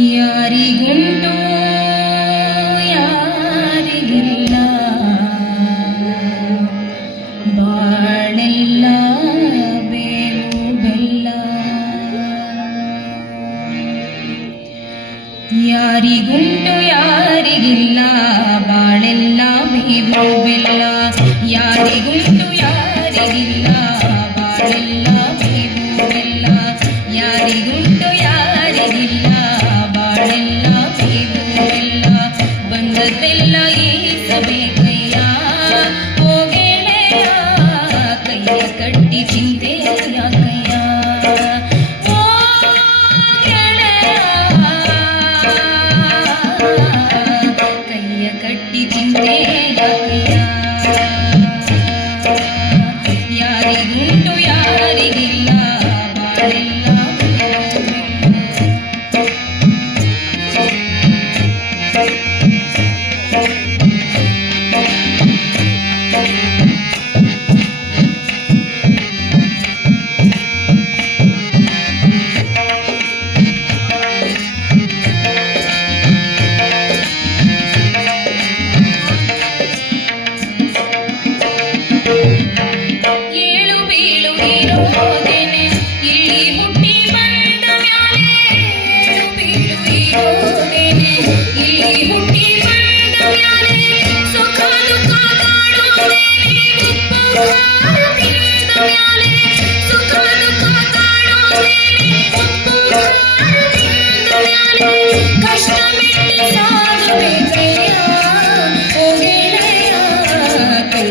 യാരികുണ്ടോ യാരികില്ല ബാളെല്ലാം ഹിബ്രോവില്ല യാരികുണ്ടോ ಚಿಂತೆಯ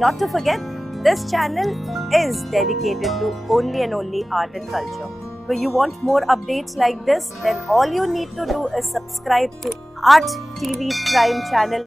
not to forget, this channel is dedicated to only and only art and culture. If you want more updates like this, then all you need to do is subscribe to Art TV Prime channel.